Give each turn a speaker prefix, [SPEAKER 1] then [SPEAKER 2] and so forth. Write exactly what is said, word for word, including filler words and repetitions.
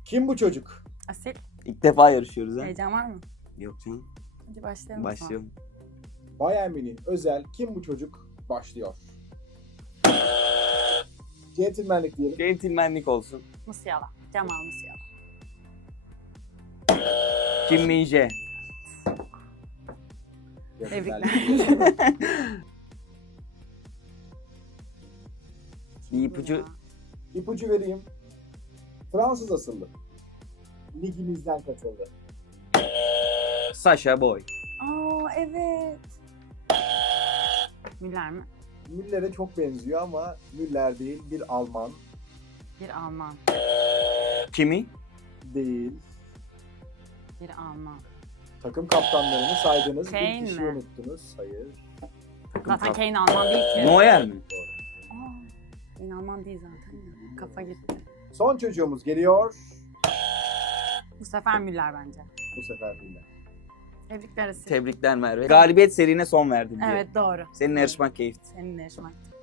[SPEAKER 1] Kim bu çocuk?
[SPEAKER 2] Asil.
[SPEAKER 3] İlk defa yarışıyoruz ha.
[SPEAKER 2] Heyecan var mı?
[SPEAKER 3] Yok canım.
[SPEAKER 2] Hadi başlayalım. o zaman.
[SPEAKER 3] Başlayalım.
[SPEAKER 1] Bayern Münih özel kim bu çocuk başlıyor. Centilmenlik diyelim.
[SPEAKER 3] Centilmenlik olsun.
[SPEAKER 2] Musiala. Cemal Musiala.
[SPEAKER 3] Kim Min-jae.
[SPEAKER 1] Centilmenlik
[SPEAKER 2] Tebrikler.
[SPEAKER 1] diyelim.
[SPEAKER 3] Bir ipucu.
[SPEAKER 1] İpucu vereyim. Fransız asıllı. Ligimizden katıldı.
[SPEAKER 3] Sasha Boy.
[SPEAKER 2] Aa evet. Müller mi?
[SPEAKER 1] Müller'e çok benziyor ama Müller değil, bir Alman
[SPEAKER 2] Bir Alman.
[SPEAKER 3] Kimi?
[SPEAKER 1] değil.
[SPEAKER 2] Bir Alman.
[SPEAKER 1] Takım kaptanlarını saydınız,
[SPEAKER 2] Kane
[SPEAKER 1] bir kişi
[SPEAKER 2] mi?
[SPEAKER 1] unuttunuz. Hayır.
[SPEAKER 2] Zaten Kane Alman değil ki.
[SPEAKER 3] Neuer mi?
[SPEAKER 2] Aa, Kane Alman değil zaten ya. Kafa gitti.
[SPEAKER 1] Son çocuğumuz geliyor.
[SPEAKER 2] Bu sefer Müller bence.
[SPEAKER 1] Bu sefer Müller.
[SPEAKER 2] Tebrikler Asil.
[SPEAKER 3] Tebrikler Merve. Galibiyet serine son verdin diye.
[SPEAKER 2] Evet doğru.
[SPEAKER 3] Senin yarışmak keyifti.
[SPEAKER 2] Seninle yarışmak.